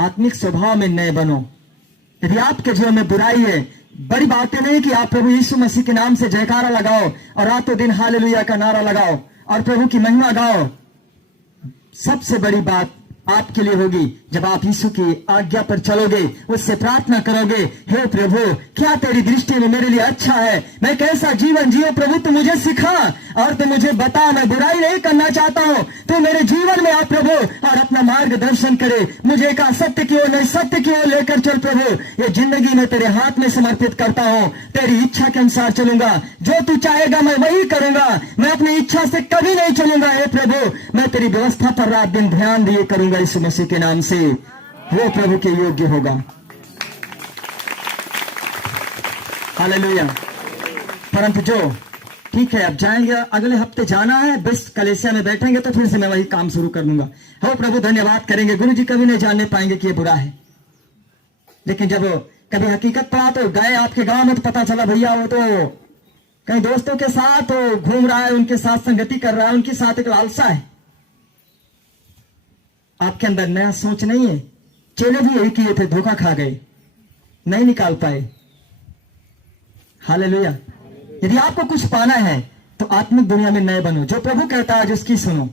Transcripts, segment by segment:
आत्मिक स्वभाव में नए बनो। यदि आपके जीवन में बुराई है, बड़ी बात है नहीं कि आप प्रभु यीशु मसीह के नाम से जयकारा लगाओ और रातों दिन हालेलुया का नारा लगाओ और प्रभु की महिमा गाओ। सबसे बड़ी बात आपके लिए होगी जब आप यीशु की आज्ञा पर चलोगे, उससे प्रार्थना करोगे, हे प्रभु क्या तेरी दृष्टि में मेरे लिए अच्छा है, मैं कैसा जीवन जियो प्रभु तू मुझे सिखा और तू मुझे बता, मैं बुराई नहीं करना चाहता हूँ, तू मेरे जीवन में आ प्रभु और अपना मार्गदर्शन करे, मुझे कहा सत्य की ओर नहीं सत्य की ओर लेकर चल प्रभु। ये जिंदगी में तेरे हाथ में समर्पित करता हूँ, तेरी इच्छा के अनुसार चलूंगा, जो तू चाहेगा मैं वही करूंगा, मैं अपनी इच्छा से कभी नहीं चलूंगा। हे प्रभु मैं तेरी व्यवस्था पर रात दिन ध्यान दिए करूंगा यीशु मसीह के नाम से, वो प्रभु के योग्य होगा। हालेलुया। परंतु जो ठीक है अब जाएंगे, अगले हफ्ते जाना है, बस कलेसिया में बैठेंगे तो फिर से मैं वही काम शुरू कर दूंगा। हो प्रभु धन्यवाद करेंगे, गुरु जी कभी नहीं जानने पाएंगे कि ये बुरा है, लेकिन जब कभी हकीकत पड़ा तो गए आपके गांव में तो पता चला भैया वो तो कहीं दोस्तों के साथ घूम रहा है, उनके साथ संगति कर रहा है, उनके साथ एक लालसा है। आपके अंदर नया सोच नहीं है। चेले भी यही किए थे, धोखा खा गए, नहीं निकाल पाए। हालेलुया। यदि आपको कुछ पाना है तो आत्मिक दुनिया में नए बनो, जो प्रभु कहता है आज उसकी सुनो।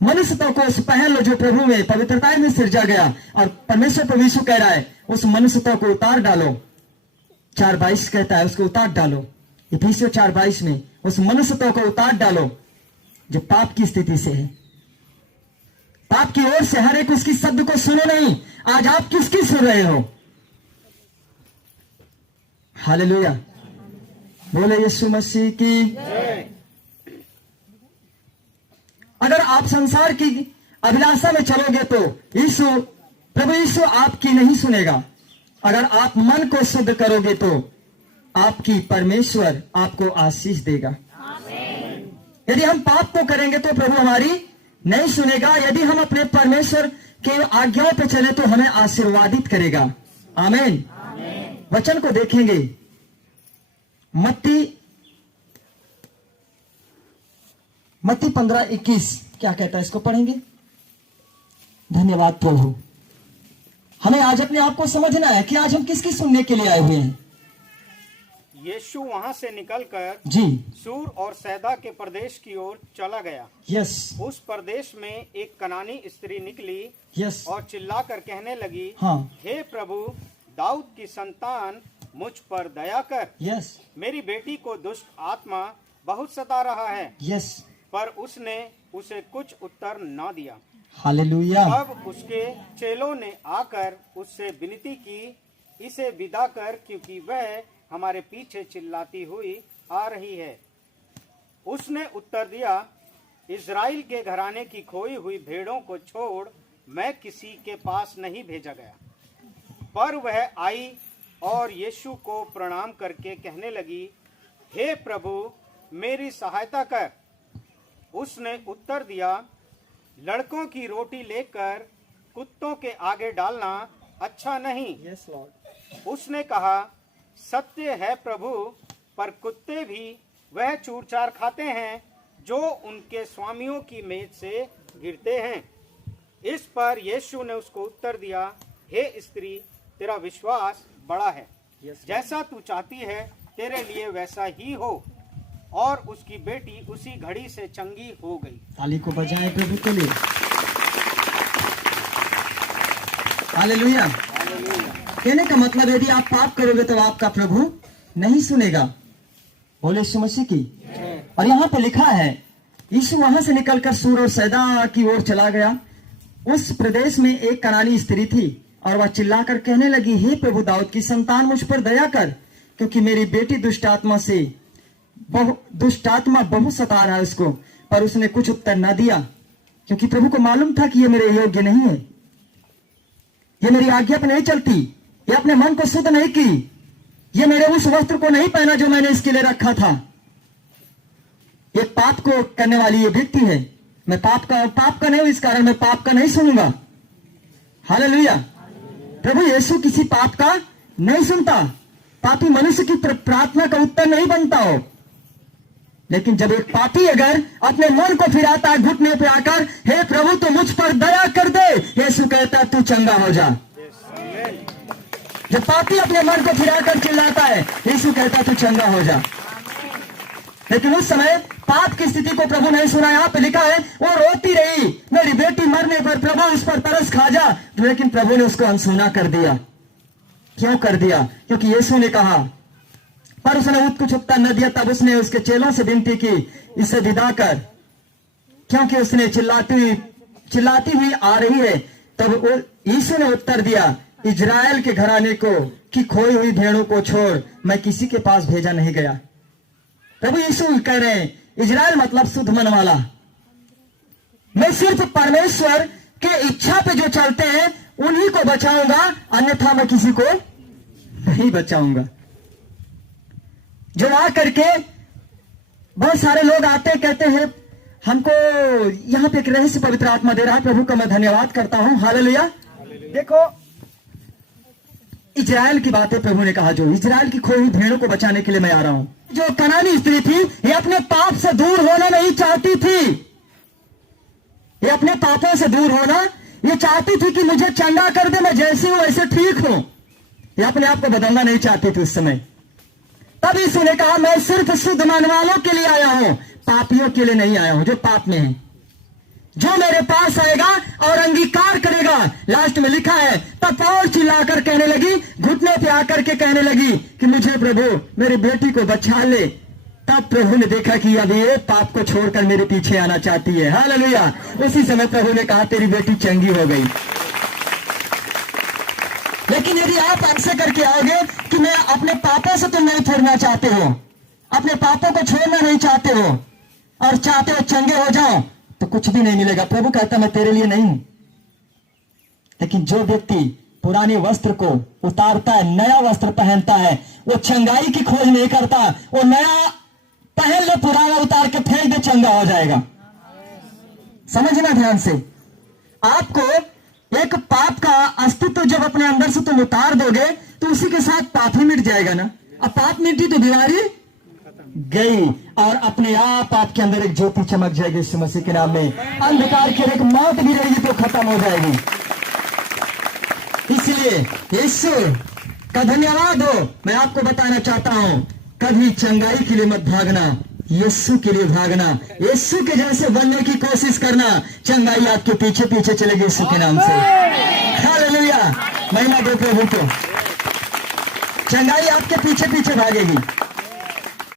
मनुष्यता को उस पहन लो जो प्रभु में पवित्रता में सिरजा गया, और परमेश्वर प्रभु यीशु कह रहा है उस मनुष्यता को उतार डालो। 4:22 कहता है उसको उतार डालो। इफिसियों 4:22 में उस मनुष्यता को उतार डालो जो पाप की स्थिति से है। पाप की ओर से हर एक उसकी शब्द को सुनो नहीं। आज आप किसकी सुन रहे हो? हालेलुया। बोले यीशु मसीह की। अगर आप संसार की अभिलाषा में चलोगे तो प्रभु यीशु आपकी नहीं सुनेगा। अगर आप मन को शुद्ध करोगे तो आपकी परमेश्वर आपको आशीष देगा। यदि हम पाप को करेंगे तो प्रभु हमारी नहीं सुनेगा। यदि हम अपने परमेश्वर के आज्ञाओं पे चले तो हमें आशीर्वादित करेगा। आमीन। वचन को देखेंगे, मत्ती 15:21 क्या कहता है, इसको पढ़ेंगे। धन्यवाद प्रभु। हमें आज अपने आप को समझना है कि आज हम किसकी सुनने के लिए आए हुए हैं। यीशु वहां से निकलकर जी सूर और सैदा के प्रदेश की ओर चला गया। यस। उस प्रदेश में एक कनानी स्त्री निकली यस। और चिल्लाकर कहने लगी, हाँ। हे प्रभु दाऊद की संतान मुझ पर दया कर। यस। मेरी बेटी को दुष्ट आत्मा बहुत सता रहा है। यस। पर उसने उसे कुछ उत्तर न दिया। हालेलुया। अब उसके चेलों ने आकर उससे विनती की, इसे विदा कर, क्योंकि वह हमारे पीछे चिल्लाती हुई आ रही है। उसने उत्तर दिया, इज़राइल के घराने की खोई हुई भेड़ों को छोड़ मैं किसी के पास नहीं भेजा गया। पर वह आई और यीशु को प्रणाम करके कहने लगी, हे प्रभु मेरी सहायता कर। उसने उत्तर दिया, लड़कों की रोटी लेकर कुत्तों के आगे डालना अच्छा नहीं। Yes Lord. उसने कहा, सत्य है प्रभु, पर कुत्ते भी वह चूरचार खाते हैं जो उनके स्वामियों की मेज से गिरते हैं। इस पर यीशु ने उसको उत्तर दिया, हे स्त्री तेरा विश्वास बड़ा है, जैसा तू चाहती है तेरे लिए वैसा ही हो। और उसकी बेटी उसी घड़ी से चंगी हो गई। ताली को बजाएं प्रभु के लिए। हालेलुया। कहने का मतलब यदि आप पाप करोगे तो आपका प्रभु नहीं सुनेगा। बोले यीशु मसीह की। और यहाँ पे लिखा है यीशु वहां से निकलकर सूर और सैदा की ओर चला गया। उस प्रदेश में एक कनानी स्त्री थी और वह चिल्लाकर कहने लगी, हे प्रभु दाऊद की संतान मुझ पर दया कर, क्योंकि मेरी बेटी दुष्ट आत्मा बहुत सता रहा है उसको। पर उसने कुछ उत्तर न दिया, क्योंकि प्रभु को मालूम था कि ये मेरे योग्य नहीं है, ये मेरी आज्ञा पर नहीं चलती, ये अपने मन को शुद्ध नहीं की, ये मेरे उस वस्त्र को नहीं पहना जो मैंने इसके लिए रखा था। ये पाप को करने वाली ये व्यक्ति है। मैं पाप का नहीं हूं, इस कारण मैं पाप का नहीं सुनूंगा। हालेलुया। प्रभु यीशु किसी पाप का नहीं सुनता। पापी मनुष्य की प्रार्थना का उत्तर नहीं बनता हो। लेकिन जब एक पापी अगर अपने मन को फिराता है घुटने पे आकर, हे प्रभु तो मुझ पर दया कर दे, यीशु कहता तू चंगा हो जा। जब पापी अपने मन को फिराकर चिल्लाता है, यीशु कहता तू चंगा हो जा। लेकिन उस समय पाप की स्थिति को प्रभु नहीं सुना। यहाँ पे लिखा है वो रोती रही, मेरी बेटी मरने पर प्रभु उस पर तरस खा जा, लेकिन प्रभु ने उसको अनसुना कर दिया। क्यों कर दिया? क्योंकि यीशु ने कहा, पर उसने ऊँट को छुपता न दिया। तब उसने उसके चेलों से विनती की, इसे विदा कर, क्योंकि उसने चिल्लाती हुई आ रही है। तब यीशु ने उत्तर दिया, इजराइल के घराने को कि खोई हुई भेड़ों को छोड़ मैं किसी के पास भेजा नहीं गया। प्रभु यीशु कह रहे हैं, इजराइल मतलब शुद्ध मन वाला। मैं सिर्फ परमेश्वर के इच्छा पे जो चलते हैं उन्हीं को बचाऊंगा, अन्यथा मैं किसी को नहीं बचाऊंगा। जो आ करके बहुत सारे लोग आते कहते हैं हमको यहां पे एक रहस्य पवित्र आत्मा दे रहा है, प्रभु का मैं धन्यवाद करता हूं, हालेलुया। देखो इजराइल की बातें प्रभु ने कहा, जो इजराइल की खोई हुई भेड़ों को बचाने के लिए मैं आ रहा हूं। जो कनानी स्त्री थी, ये अपने पाप से दूर होना नहीं चाहती थी। ये अपने पापों से दूर होना ये चाहती थी कि मुझे चंगा कर दे, मैं जैसी हूं वैसे ठीक हूं। ये अपने आप को बदलना नहीं चाहती थी उस समय। तब यीशु ने कहा, मैं सिर्फ शुद्ध मन वालों के लिए आया हूं, पापियों के लिए नहीं आया हूं, जो पाप में है। जो मेरे पास आएगा और अंगीकार करेगा, लास्ट में लिखा है, तब और चिल्लाकर कहने लगी, घुटने पे आकर के कहने लगी कि मुझे प्रभु मेरी बेटी को बचा ले। तब प्रभु ने देखा कि अब ये पाप को छोड़कर मेरे पीछे आना चाहती है, हालेलुया। उसी समय प्रभु ने कहा, तेरी बेटी चंगी हो गई। लेकिन यदि आप ऐसे करके आओगे कि मैं अपने पापों से तुम नहीं फिरना चाहते हो, अपने पापों को छोड़ना नहीं चाहते हो और चाहते हो चंगे हो जाओ, तो कुछ भी नहीं मिलेगा। प्रभु कहता मैं तेरे लिए नहीं हूं। लेकिन जो व्यक्ति पुराने वस्त्र को उतारता है, नया वस्त्र पहनता है, वो चंगाई की खोज नहीं करता, वो नया पहन ले, पुराना उतार के फेंक दे, चंगा हो जाएगा। समझना ध्यान से। आपको एक पाप का अस्तित्व जब अपने अंदर से तुम उतार दोगे तो उसी के साथ पाप ही मिट जाएगा ना। अब पाप मिटी तो बीमारी गई और अपने आप आपके अंदर एक ज्योति चमक जाएगी यीशु मसीह के नाम में। अंधकार की एक मौत भी रहेगी तो खत्म हो जाएगी। इसलिए यीशु का धन्यवाद हो। मैं आपको बताना चाहता हूं, कभी चंगाई के लिए मत भागना, यीशु के लिए भागना, यीशु के जैसे बनने की कोशिश करना। चंगाई आपके पीछे पीछे चलेगी यीशु के नाम से, हालेलुया। महिमा दो प्रभु को, चंगाई आपके पीछे पीछे भागेगी।